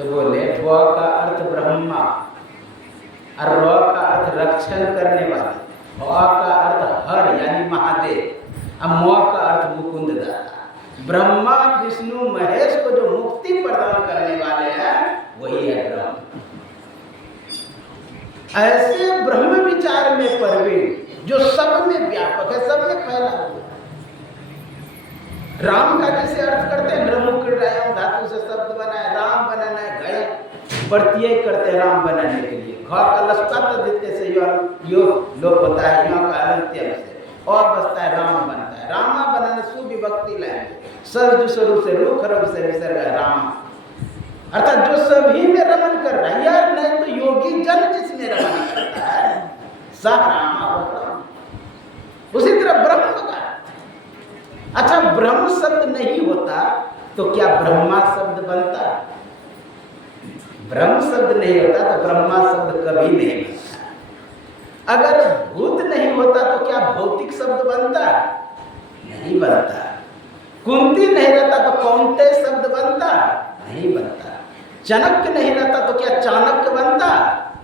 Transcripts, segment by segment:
तो बोले व का अर्थ ब्रह्मा और र का अर्थ रक्षण करने वाले, ह का अर्थ हर यानी महादेव और म का अर्थ मुकुंद दाता। ब्रह्मा विष्णु महेश को जो मुक्ति प्रदान करने वाले हैं वही है ब्रह्म। ऐसे ब्रह्म विचार में प्रवीण जो सब में व्यापक है, सब में फैला हुआ है। राम का जैसे अर्थ करते हैं नृमुख राम धातु से शब्द बना है, राम बनाना है, गया प्रत्यय करते हैं राम बनाने के लिए। घ का लस्ता देते से यो लोप होता है, यहाँ का अलंत्यम से और बसता है राम बनता है। रामा बनाना सुविभक्ति लाएंगे, सर्व स्वरूप से रूप खरब से विसर्ग है राम, अर्थात जो सभी में रमन कर रहा है। यार नहीं तो योगी जन जिसमें रमन करता है सा रामा राम। उसी तरह ब्रह्म का, अच्छा ब्रह्म शब्द नहीं होता तो क्या ब्रह्मा शब्द बनता? ब्रह्म शब्द नहीं होता तो ब्रह्मा शब्द कभी नहीं बनता। अगर भूत नहीं होता तो क्या भौतिक शब्द बनता? नहीं बनता। कुंती नहीं रहता तो कौंते शब्द बनता? नहीं बनता। चाणक्य नहीं रहता तो क्या चाणक्य बनता?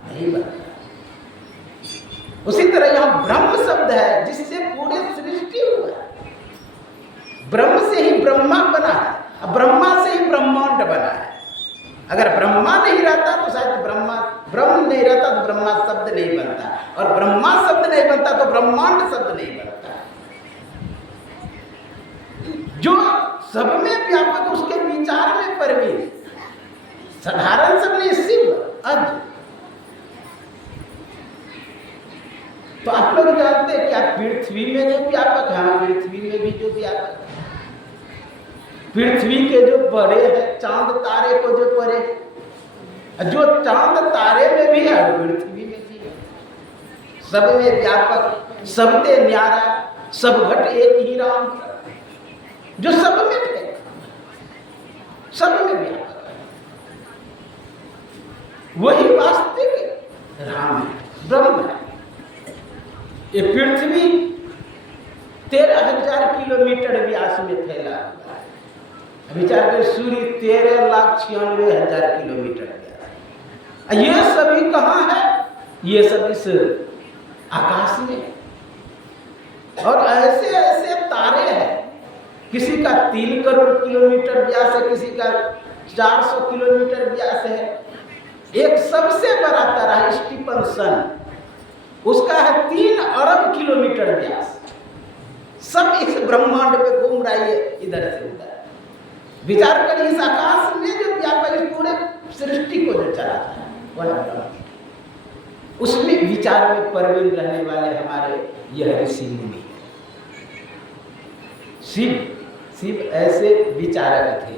नहीं बनता। उसी तरह यहां ब्रह्म शब्द है जिससे पूरे सृष्टि हुआ है। ब्रह्म से ही ब्रह्मा बना है, ब्रह्मा से ही ब्रह्मांड बना है। अगर ब्रह्मा नहीं रहता तो शायद ब्रह्म नहीं रहता तो ब्रह्मा शब्द नहीं बनता, और ब्रह्मा शब्द नहीं बनता तो ब्रह्मांड शब्द नहीं बनता। जो सब में व्यापक उसके विचार में प्रवीण, साधारण सब नहीं, शिव अज। तो आप लोग जानते हैं क्या पृथ्वी में जो व्यापक है, पृथ्वी में भी जो व्यापक है, पृथ्वी के जो परे है, चांद तारे को जो परे, जो चांद तारे में भी है पृथ्वी में भी है। सब में व्यापक, सबते न्यारा, सब घट एक ही राम, जो सब में है, सब में व्यापक है, वही वास्तविक राम है, ब्रह्म है। ये पृथ्वी 13,000 किलोमीटर व्यास में फैला हुआ है। विचार कर, सूर्य 13,96,000 किलोमीटर व्यास। ये सभी कहाँ है? ये सब इस आकाश में। और ऐसे ऐसे तारे हैं, किसी का 3 करोड़ किलोमीटर व्यास है, किसी का 400 किलोमीटर व्यास है। एक सबसे बड़ा तारा है स्टीफन सन, उसका है 3 अरब किलोमीटर व्यास। सब इस ब्रह्मांड में घूम रहा है इधर से उधर। विचार कर, इस आकाश में जो व्यापक इस पूरे सृष्टि को जो चलाता है वह, उसमें विचार में प्रवीण रहने वाले हमारे यह ऋषि मुनि। शिव ऐसे विचारक थे,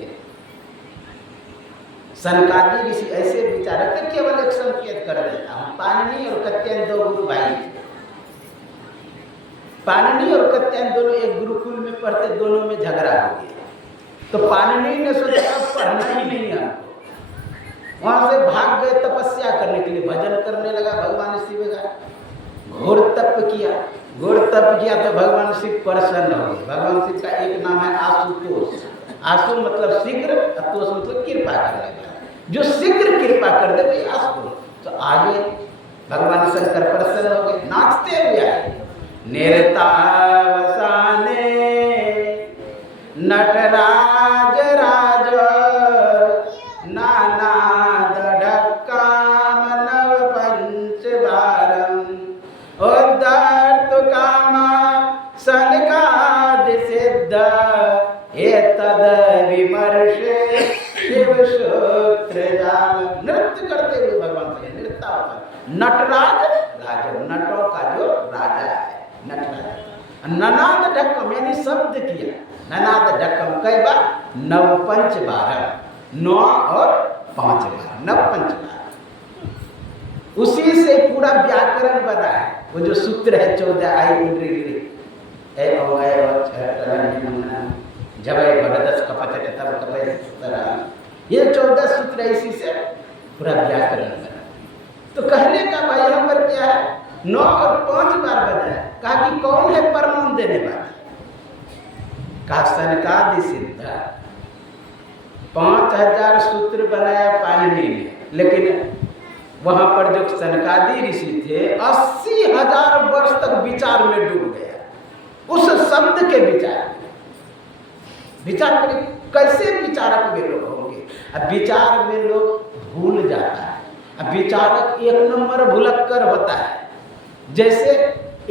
सनकादि ऋषि ऐसे विचारक थे। केवल एक संकेत कर देता हूं, पाणिनि और कत्यायन 2 गुरु भाई थे। पाणिनि और कत्यायन दोनों एक गुरुकुल में पढ़ते, दोनों में झगड़ा हो गया। तो पाणिनि ने सोचा पढ़ना ही नहीं है, वहां से भाग गए तपस्या करने के लिए, भजन करने लगा भगवान शिव का। घोर तप किया तो भगवान शिव प्रसन्न हो गए। भगवान शिव का एक नाम है आशुतोष। आशु मतलब शीघ्र, तोष मतलब कृपा करने वाला, जो शीघ्र कृपा कर दे वही आशुतोष। तो आगे भगवान शंकर प्रसन्न हो गए, नाचते हुए आए। निर्तावसाने नटराज राज नानाद ढक्काम नव पंच बारम उद्धर्त कामा सनकादि सिद्ध एतद विमर्शे शिव सूत्र जाल। नृत्य करते हुए भगवान से नृत्य, नटराज राज, नटों का जो राजा है नटराज। ननाद ढक्कम यानी शब्द किया, ननाद ढक्कम कई बार, नव पंच बारह, 9 और 5 बार, नव पंच बार। उसी से पूरा व्याकरण बना है। वो जो सूत्र है 14 आई इंद्रिय ए ओ ए और जबे भगदस कपचट तब कपे तरह, ये 14 सूत्र है, इसी से पूरा व्याकरण बना। तो कहने का भाई यहाँ पर क्या है, 9 और 5 बार बना है। कहा कि कौन है परमान देने वाला? कहा सनकादि सिद्ध। 5000 सूत्र बनाया पाणिनि ने, लेकिन वहाँ पर जो सनकादि ऋषि थे 80,000 वर्ष तक विचार में डूब गया, उस शब्द के विचार में। विचार करें कैसे विचारक वे लोग होंगे। अब विचार में लोग भूल जाता है। अब विचारक एक नंबर भुलक्कर होता है। जैसे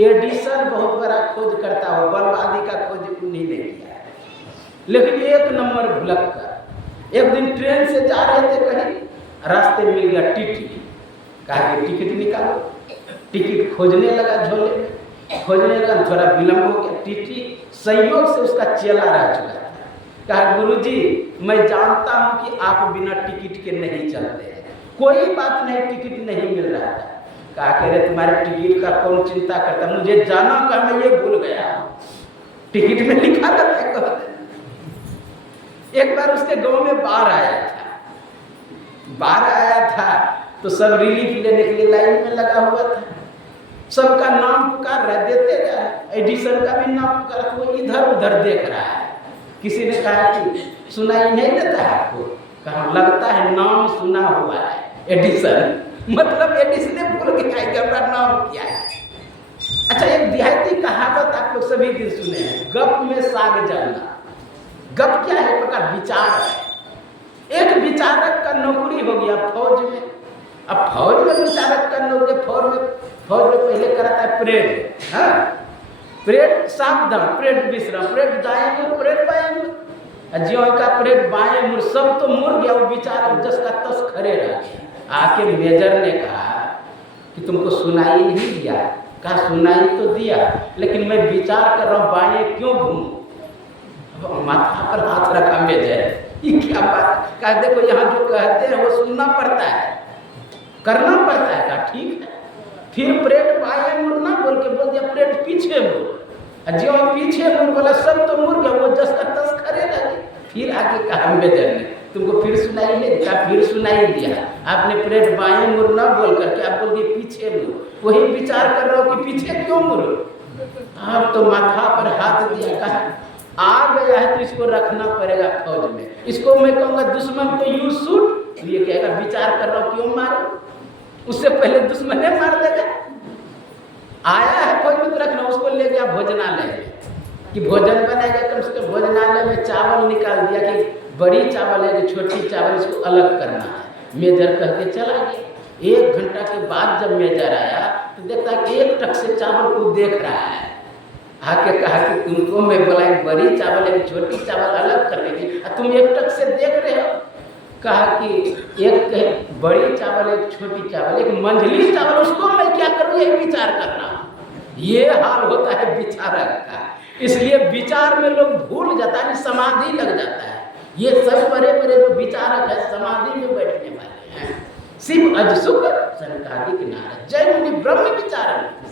एडिसन बहुत बड़ा खोज करता हो, बल्ब आदि का खोज उन्हीं ने किया है, लेकिन एक नंबर भुलक्कर। एक दिन ट्रेन से जा रहे थे कहीं, रास्ते में मिल गया टीटी, कहा कि टिकट निकालो। टिकट खोजने लगा, झोले में खोजने लगा, थोड़ा विलम्ब हो गया। टीटी संयोग से उसका चेला रह चुका था। कहा गुरुजी मैं जानता हूं कि आप बिना टिकट के नहीं चलते हैं, कोई बात नहीं, टिकट नहीं मिल रहा था। कहा कह रहे तुम्हारे टिकट का कौन चिंता करता, मुझे जाना का मैं ये भूल गया, टिकट में लिखा रहता है। एक बार उसके गांव में बाढ़ आया था, तो सब रिलीफ लेने के लिए लाइन में लगा हुआ था। सबका नाम पुकार रहा, देते जा रहे। एडिसन का भी नाम पुकार, वो इधर उधर देख रहा है। किसी ने कहा कि सुनाई नहीं देता है आपको? कहा लगता है नाम सुना हुआ है एडिसन, मतलब एडिसन ने भूल गया कि हमारा नाम क्या है। अच्छा, एक देहाती कहावत आप लोग सभी दिन सुने हैं, गप में साग जलना। गप क्या है? प्रकार विचार है। एक विचारक का नौकरी हो गया फौज में। अब फौज में विचारक का नौकरी, फौज में पहले कराता है परेड। हाँ, परेड सावधान, परेड विश्राम, परेड दाएं मुड़, परेड बाएं मुड़। ज्यों का परेड बाएं मुड़, सब तो मुड़ गया, वो विचारक जस का तस खड़े रह गया। आके मेजर ने कहा कि तुमको सुनाई नहीं दिया? कहा सुनाई तो दिया, लेकिन मैं विचार कर रहा हूँ बाएं क्यों घूमूं। माथा पर हाथ रखा मेजर, ये क्या बात? कहा देखो यहाँ जो कहते हैं वो सुनना पड़ता है, करना पड़ता है। कहा ठीक है। फिर परेड बाएं मुड़ ना बोल के बोल दिया परेड पीछे मुड़। जो पीछे मुड़ बोला, सब तो मुड़ गया, वो जस का तस खड़े लगे। फिर आके कहा मेजर ने तुमको फिर सुनाई नहीं? कहा फिर सुनाई दिया, आपने परेड बाएं मुड़ ना बोल करके आप बोल दिए पीछे मुड़। वही विचार कर रहा हो कि पीछे क्यों मुड़। आप तो माथा पर हाथ दिया। कहा आ गया है तो इसको रखना पड़ेगा फौज में। इसको मैं कहूँगा दुश्मन को यू शूट, ये कहेगा विचार कर रहा हूँ क्यों मारो, उससे पहले दुश्मन ने मार देगा। आया है फौज में तो रखना। उसको ले गया भोजनालय में कि भोजन बनाएगा, कम से कम भोजनालय में चावल निकाल दिया कि बड़ी चावल है कि छोटी चावल, इसको अलग करना है। मेजर कह के चला गया। 1 घंटा के बाद जब मेजर आया तो देखता है कि एक टक से चावल को देख रहा है। आके कहा कि तुमको मैं बोला एक बड़ी चावल है कि छोटी चावल अलग करने की, तुम एक टक से देख रहे हो। कहा कि एक बड़ी चावल एक छोटी चावल, एक मंझली चावल, उसको मैं क्या करूँ ये विचार कर रहा हूँ। ये हाल होता है विचारक का। इसलिए विचार में लोग भूल जाता है, समाधि लग जाता है। ये सब बड़े बड़े जो विचारक है समाधि में बैठने वाले हैं। शिव अजसुख सनकादिक नारद, जय मुनि ब्रह्म विचारक,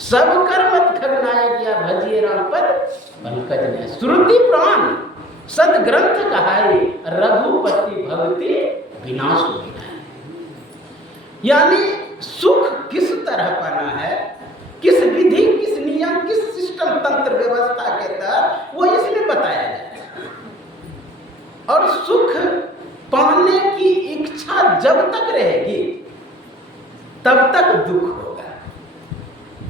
सब कर्म खगनायक या भजिए राम पद पंकज ने। श्रुति प्राण सदग्रंथ कहाई, रघुपति भक्ति विनाश हो गया। यानी सुख किस तरह पाना है, किस विधि, किस नियम, किस सिस्टम, तंत्र व्यवस्था के तहत, वो इसमें बताया जाए। और सुख पाने की इच्छा जब तक रहेगी तब तक दुख होगा।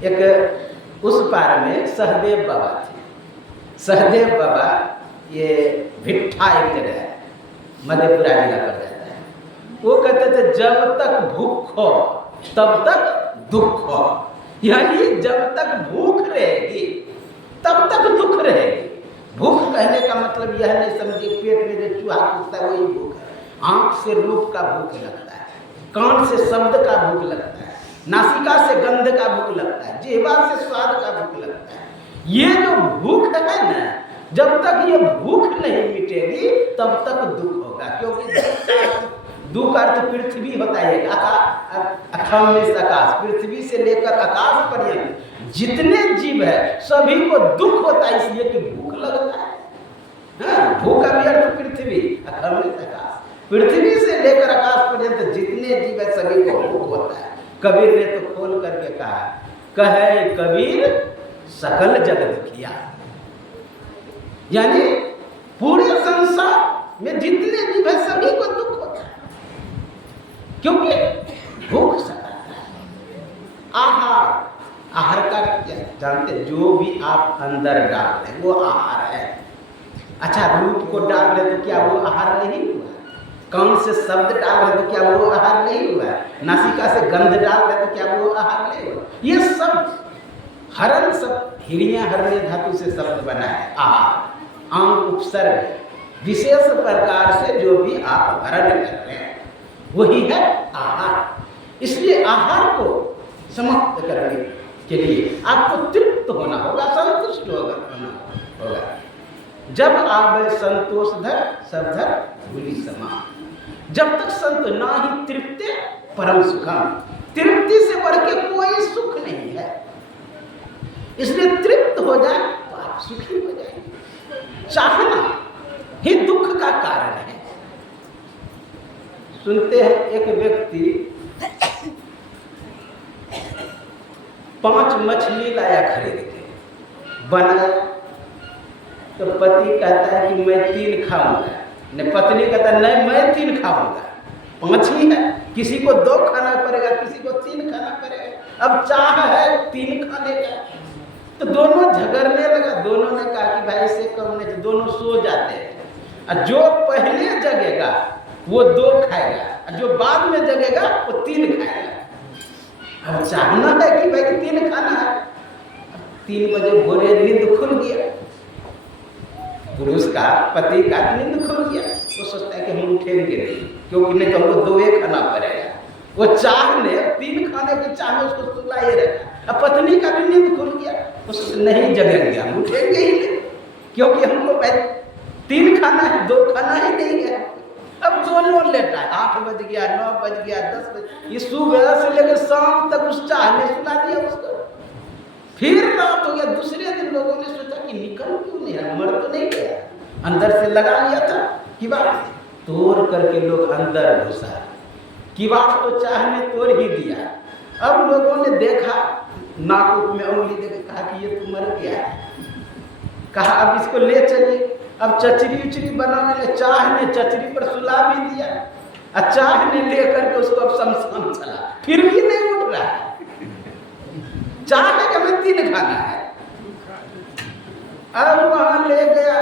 एक उस पार में सहदेव बाबा थे। सहदेव बाबा ये भिट्ठा एक जगह है, मधेपुरा जिला पर जाता है। वो कहते थे जब तक भूख हो तब तक दुख हो। यानी जब तक भूख रहेगी तब तक दुख रहेगी। भूख कहने का मतलब यह नहीं समझिए पेट में जो चूहा कूदता है वही भूख है। आँख से रूप का भूख लगता है, कान से शब्द का भूख लगता है, नासिका से गंध का भूख लगता है, जिह्वा से स्वाद का भूख लगता है। ये जो भूख है ना, जब तक ये भूख नहीं मिटेगी तब तक दुख होगा। क्योंकि दुख अर्थ पृथ्वी होता है, अखम में आकाश, पृथ्वी से लेकर आकाश पर्यंत जितने जीव है सभी को दुख होता है, इसलिए कि भूख लगता है। हाँ, भूख का भी अर्थ पृथ्वी, अखम में आकाश, पृथ्वी से लेकर आकाश पर्यंत जितने जीव है सभी को भूख होता है। कबीर ने तो खोल करके कहा, कहे कबीर सकल जग दुखिया। यानी पूरे संसार में जितने जीव है सभी को दुख होता है, क्योंकि भूख सताता है। आहार का क्या जानते, जो भी आप अंदर डाल रहे वो आहार है। अच्छा, रूप को डाल रहे तो क्या वो आहार नहीं हुआ? कान से शब्द डाल रहे तो क्या वो आहार नहीं हुआ? नासिका से गंध डाल रहे तो क्या वो आहार नहीं हुआ? ये सब हरण, सब हिरिया हरणे धातु से शब्द बना है आहार। आंग उपसर्ग विशेष प्रकार से जो भी आप हरण कर रहे हैं वही है आहार। इसलिए आहार को समाप्त करने के लिए आपको तृप्त होना होगा, संतुष्ट होना होगा। जब आप संतोष धर सब धर भूली समा। जब तक संत ना ही तृप्ति परम सुखम, तृप्ति से बढ़ के कोई सुख नहीं है। इसलिए तृप्त हो जाए तो आप सुखी हो जाएंगे। चाहना ही दुख का कारण है। सुनते हैं एक व्यक्ति 5 मछली लाया खरीद के, बनाया तो पति कहता है कि मैं 3 खाऊंगा, ने पत्नी कहता है नहीं मैं 3 खाऊंगा। 5 ही है, किसी को 2 खाना पड़ेगा, किसी को 3 खाना पड़ेगा। अब चाह है 3 खाने का, तो दोनों झगड़ने लगा। दोनों ने कहा कि भाई से कम नहीं, दोनों सो जाते हैं। और जो पहले जगेगा वो 2 खाएगा, और जो बाद में जगेगा वो 3 खाएगा। अब चाहना है कि भाई 3 खाना है। 3 बजे भोरे नींद खुल गया, पुरुष का, पति का नींद खुल गया। वो सोचता है कि हम उठेंगे नहीं, क्योंकि नहीं तो हमको 2 खाना पड़ेगा। वो चाह ने 3 खाने की चाह में उसको सुलाए रखा। अब पत्नी का भी नींद खुल गया, उससे नहीं जगेंगे, हम उठेंगे ही नहीं, क्योंकि हमको 3 खाना है, 2 खाना ही नहीं है। अब दोनों लेटा है, 8 बज गया, 9 बज गया, 10 बज, ये सुबह से लेकर शाम तक उस चाह ने सुला दिया उसको। फिर रात हो गया, दूसरे दिन लोगों ने सोचा कि निकल क्यों नहीं है, मर तो नहीं गया, अंदर से लगा लिया था किवाड़, तोड़ करके लोग अंदर घुसा। किवाड़ तो चाह ने तोड़ ही दिया। अब लोगों ने देखा, नाक में उंगली देकर कहा कि ये तो मर गया है। कहा अब इसको ले चलिए। अब चचरी उचरी बनाने लगे, चाह ने चचरी पर सुला भी दिया, और चाह ने लेकर के उसको अब शमशान चला, फिर भी नहीं उठ रहा है। चाह है कि हमें 3 खाना है। अब वहां ले गया,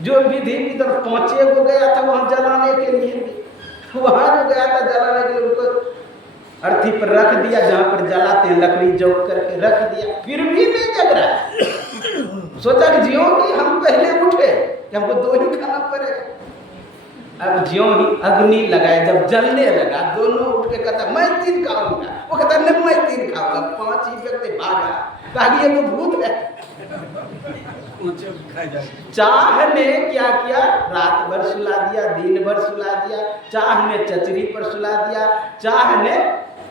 जो विधि विधर 5 को गया था वहां जलाने के लिए, वहां जो गया था जलाने के लिए उनको अर्थी पर रख दिया, जहां पर जलाते हैं लकड़ी जोक करके रख दिया, फिर भी नहीं जग रहा है। सोचा कि ज्यों कि हम पहले उठे कि हमको 2 ही खाना पड़ेगा। अब ज्यों ही अग्नि लगाए, जब जलने लगा, दोनों उठ के कहता मैं 3 खाऊंगा, वो कहता नहीं मैं 3 खाऊंगा। 5 ही व्यक्ति भागा, कहा ये तो भूत है। चाह ने क्या किया, रात भर सुला दिया, दिन भर सुला दिया। चाह ने चचरी पर सुला दिया। चाह ने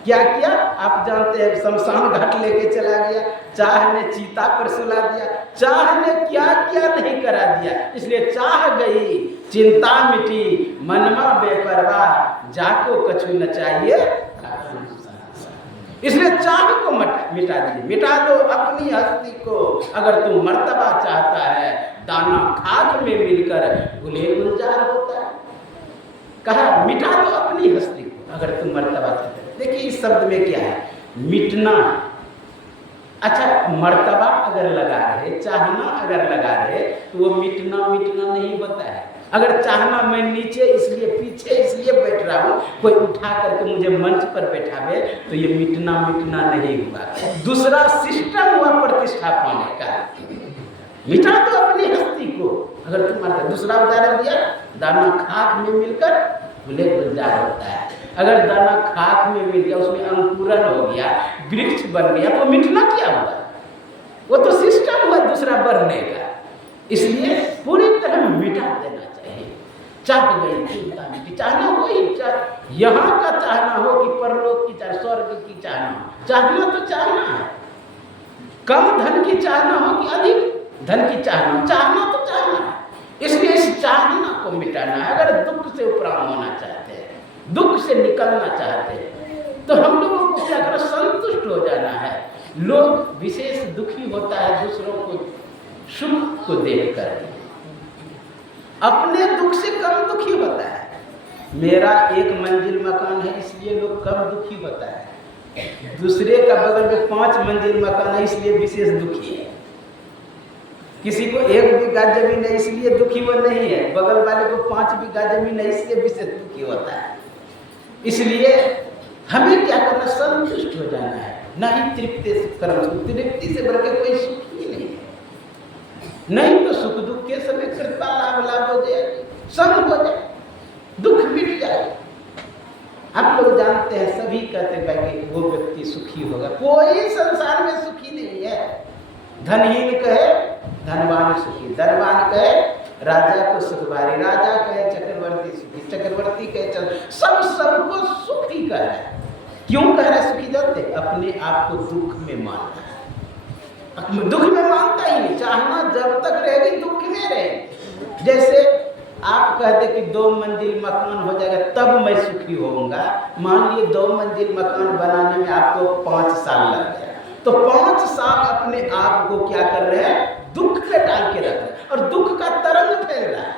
क्या किया आप जानते हैं, शमशान घाट लेके चला गया। चाह ने चीता पर सुला दिया। चाह ने क्या क्या नहीं करा दिया। इसलिए चाह गई चिंता मिटी, मनमा बेपरवाह, जाको कछु न चाहिए। इसलिए चाह को मिटा दीजिए, मिटा दो अपनी हस्ती को। अगर तू मर्तबा चाहता है, दाना खाक में मिलकर गुले गुलजार होता है। कहा मिटा दो अपनी हस्ती को अगर तुम मर्तबा चाहते हैं। देखिए इस शब्द में क्या है, मिटना। अच्छा, मर्तबा अगर लगा रहे, चाहना अगर लगा रहे, तो वो मिटना नहीं होता है। अगर चाहना मैं नीचे इसलिए पीछे इसलिए बैठ रहा हूँ, कोई उठा करके मुझे मंच पर बैठावे, तो ये मिटना नहीं हुआ। दूसरा सिस्टम हुआ प्रतिष्ठा पाने का। मिटा तो अपनी हस्ती को अगर तुम मरते। दूसरा उदाहरण दिया, दाना खाक में मिलकर गुले गुलजार होता है। अगर दाना खाक में मिल गया, उसमें अंकुरन हो गया, वृक्ष बन गया, तो मिटना क्या हुआ? वो तो सिस्टम हुआ दूसरा बढ़ने का। इसलिए पूरी तरह मिटा देना चाहिए। चाह गई चिंता मिटी, चाहना हो ही, यहाँ का चाहना हो कि परलोक की चाहना, स्वर्ग की चाहना तो चाहना है। कम धन की चाहना हो कि अधिक धन की चाहना तो चाहना है। इसलिए इस चाहना को मिटाना है। अगर दुख से उपराम होना चाहते हैं, दुख से निकलना चाहते हैं, तो हम लोगों को क्या करो, संतुष्ट हो जाना है। लोग विशेष दुखी होता है दूसरों को सुख को देख कर। अपने दुख से कम दुखी होता है। मेरा एक मंजिल मकान है इसलिए लोग कम दुखी होता है, दूसरे का बगल में 5 मंजिल मकान है इसलिए विशेष दुखी है। किसी को 1 बीघा जमीन है इसलिए दुखी वो नहीं है, बगल वाले को 5 बीघा जमीन है इसलिए विशेष दुखी होता है। इसलिए हमें क्या करना, संतुष्ट हो जाना है। ना ही तृप्ति से कर्म, तृप्ति से बढ़ के कोई सुख ही नहीं है। नहीं तो सुख दुख के समय कृपा लाभ लाभ हो जाएगी, सब हो जाए, दुख मिट जाए। आप लोग जानते हैं, सभी कहते हैं कि वो व्यक्ति सुखी होगा, कोई संसार में सुखी नहीं है। धनहीन कहे धनवान सुखी, धनवान कहे राजा को सुखवारी, राजा कहे चक्रवर्ती सुखी, चक्रवर्ती कहे चल, सब सबको सुखी कह रहा है। क्यों कह रहा है सुखी? जानते, अपने आप को दुख में मानता है, दुख में मानता ही नहीं। चाहना जब तक रहेगी दुख में रहेगी। जैसे आप कहते कि 2 मंजिल मकान हो जाएगा तब मैं सुखी होऊंगा। मान लिए 2 मंजिल मकान बनाने में आपको 5 साल लग गया, तो 5 साल अपने आप को क्या कर रहे हैं, दुख में डाल के रख रहे हैं और दुख का तरंग फैल रहा है।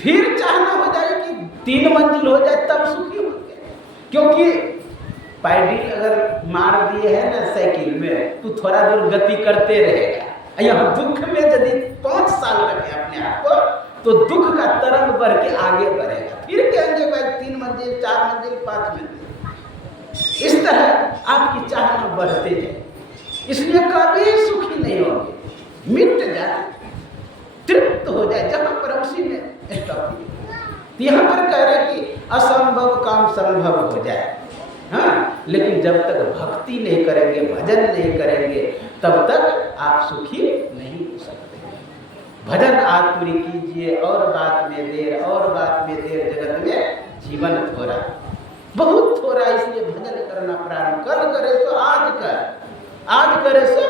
फिर चाहना हो जाए कि 3 मंजिल हो जाए तब सुखी होंगे, क्योंकि पैडल अगर मार दिए है ना साइकिल में तो थोड़ा दूर गति करते रहेगा। यहाँ दुख में यदि 5 साल रखे अपने आप को तो दुख का तरंग बढ़ के आगे बढ़ेगा। फिर कहेंगे भाई 3 मंजिल 4 मंजिल 5 मंजिल। इस तरह आपकी चाहना बढ़ते जाए, इसलिए कभी सुखी नहीं होंगे। मिट जाए, तृप्त हो जाए जहां पर, उसी में स्टॉप। यहाँ पर कह रहे कि असंभव काम संभव हो जाए। हाँ, लेकिन जब तक भक्ति नहीं करेंगे, भजन नहीं करेंगे, तब तक आप सुखी नहीं हो सकते। भजन आप पूरी कीजिए, और बात में देर, और बात में देर, जगत में जीवन थोड़ा, बहुत थोड़ा, इसलिए भजन करना प्रारंभ कल करे सो आज कर, आज करे सो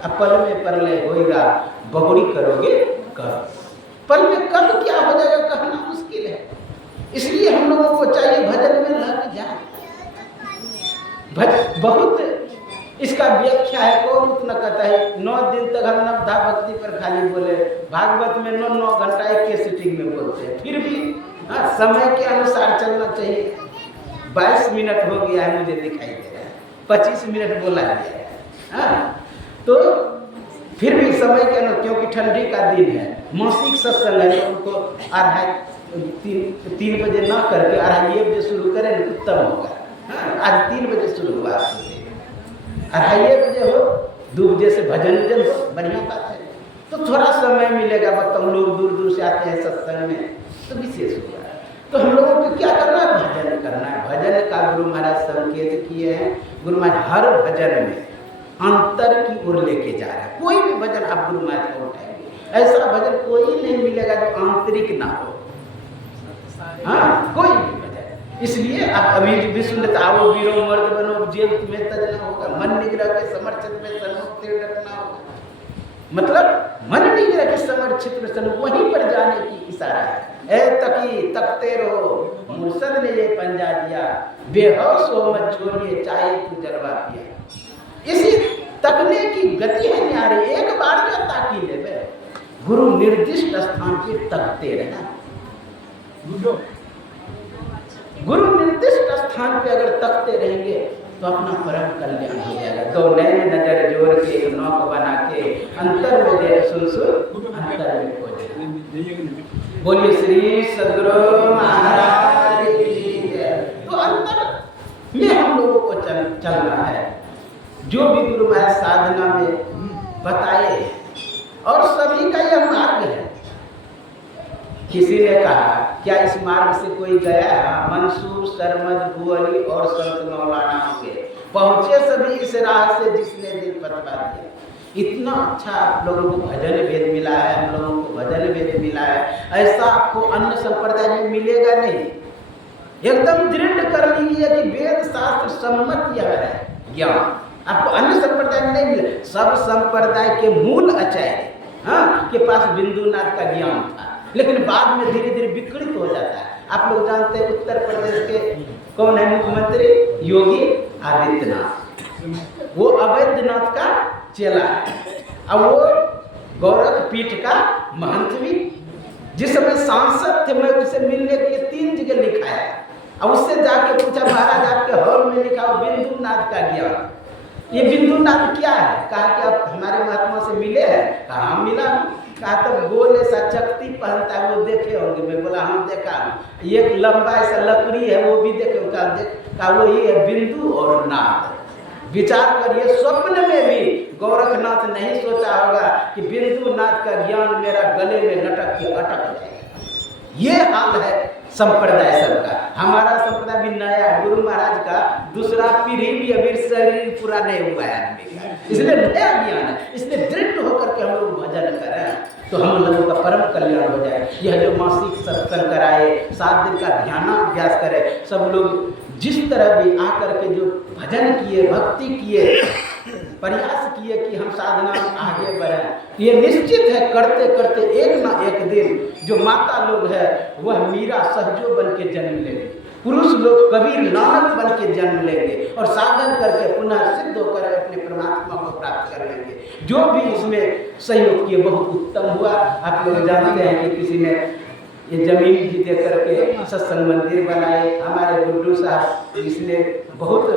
अब पल में परलय होएगा, बहुरी करोगे कब। पल में कब क्या हो जाएगा कहना मुश्किल है। इसलिए हम लोगों को चाहिए भजन में लग जाए। बहुत इसका व्याख्या है, कौन उतना कहता है 9 दिन तक हम नवधा भक्ति पर खाली बोले, भागवत में 9 घंटा एक के सिटिंग में बोलते हैं। फिर भी समय के अनुसार चलना चाहिए। 22 मिनट हो गया है, मुझे दिखाई दे रहा है, 25 मिनट बोला गया है। तो फिर भी समय के अनुसार, क्योंकि ठंडी का दिन है, मासिक सत्संग है, उनको 3 बजे ना करके 2:30 बजे शुरू करें उत्तम होगा। आज 3 बजे शुरू हुआ, 2:30 बजे हो, 2 बजे से भजन हो, बढ़िया बात है। तो थोड़ा समय मिलेगा, बताओ लोग दूर दूर से आते हैं सत्संग में, तो विशेष होगा। तो हम लोगों को क्या करना है, भजन करना है। भजन का गुरु महाराज संकेत किए हैं। गुरु महाराज हर भजन में अंतर की ओर लेके जा रहा है। कोई भी भजन आप गुरु महाराज को उठाएंगे, ऐसा भजन कोई नहीं मिलेगा जो आंतरिक ना हो। हाँ, कोई भी भजन। इसलिए आप अभी भी सुनते, आओ वीरो मर्द बनो, जेल तुम्हें तजना होगा, मन निग्रह के समर्चित में सन्मुख तीर रखना होगा। मतलब मन निग्रह के समर्चित में सन्मुख, वहीं पर जाने की इशारा है। ए तकी तकते रहो, मुर्शद ने ये पंजा दिया, बेहोश हो मत छोड़िए, चाहे तू जलवा पिया। इसी तकने की गति है न्यारी, एक बार जो ताकी ले बे, गुरु निर्दिष्ट स्थान पे तकते रहना। गुरु निर्दिष्ट स्थान पे अगर तकते रहेंगे तो अपना परम कल्याण हो जाएगा। 2 नैन नजर जोड़ के, एक नौक बना के, अंतर में दे सुन अंतर में खो जाए। बोलिए श्री सद्गुरु महाराज की जय। तो अंतर में हम लोगों को चलना है, जो भी गुरु महाराज साधना में बताए, और सभी का यह मार्ग है। किसी ने कहा क्या इस मार्ग से कोई गया? मंसूर, सरमद, भुअली और संत मौलाना होंगे, पहुंचे सभी इस राह से जिसने दिल बतवा दिया। इतना अच्छा आप लोगों को भजन वेद मिला है, हम लोगों को भजन वेद मिला है, ऐसा आपको अन्य संप्रदाय में मिलेगा नहीं। एकदम दृढ़ कर लीजिए कि वेद शास्त्र सम्मत यह है ज्ञान, आपको अन्य संप्रदाय में नहीं मिले। सब संप्रदाय के मूल आचार्य के पास बिंदुनाथ का ज्ञान था, लेकिन बाद में धीरे धीरे विकृत हो जाता है। आप लोग जानते हैं उत्तर प्रदेश के कौन है मुख्यमंत्री? योगी आदित्यनाथ। वो अवैधनाथ का चेला है, और वो गोरख पीठ का महंत भी जिस समय सांसद थे मैं उसे मिलने के लिए 3 जगह लिखाया और उससे जाके पूछा महाराज आपके हॉल में लिखा हो बिंदुनाथ का ज्ञान, ये बिंदुनाथ क्या है? कहा कि आप हमारे महात्मा से मिले हैं? कहा हाँ मिला। कहा तब गोल ऐसा चकती पहनता है वो देखे होंगे? मैं बोला हाँ देखा हूँ। एक लंबा ऐसा लकड़ी है वो भी देखे? कहा वो ये है बिंदु और नाथ। विचार करिए, स्वप्न में भी गोरखनाथ नहीं सोचा होगा कि बिंदुनाथ का ज्ञान मेरा गले में लटक के अटक जाएगा। ये हाल है संप्रदाय सबका। हमारा संप्रदाय भी नया है, गुरु महाराज का दूसरा पीढ़ी भी अभी शरीर पूरा नहीं हुआ है आदमी का, इसलिए नया ज्ञान है। इसलिए दृढ़ होकर के हम लोग भजन करें तो हम लोगों का परम कल्याण हो जाए। यह जो मासिक सत्संग कराए, 7 दिन का ध्यानाभ्यास करे, सब लोग जिस तरह भी आकर के जो भजन किए, भक्ति किए, प्रयास किए कि हम साधना में आगे बढ़ें, ये निश्चित है करते करते एक ना एक दिन जो माता लोग है वह मीरा सहजो बन के जन्म लेंगे, पुरुष लोग कबीर नानक बन के जन्म लेंगे और साधन करके पुनः सिद्ध होकर अपने परमात्मा को प्राप्त कर लेंगे। जो भी इसमें सहयोग किए बहुत उत्तम हुआ। आप लोग जानते हैं कि किसी ने ये जमीन भी दे करके सत्संग मंदिर बनाए, हमारे गुड्डू साहब इसने बहुत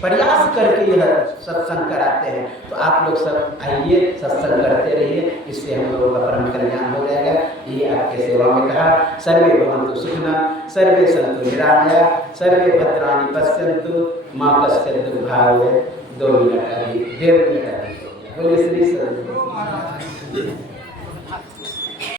प्रयास करके यह सत्संग कराते हैं। तो आप लोग सब आइए, सत्संग करते रहिए, इससे हम लोगों का परम कल्याण हो जाएगा। ये आपके सेवा में कहा। सर्वे भवन्तु सुखिनः, सर्वे सन्तु निरामया, सर्वे भद्राणि पश्यन्तु, मां कश्चित् दुर्भाग्। 2 मिनट अभी, 1.5 मिनट अभी। बोलिए श्री सद्गुरु महाराज।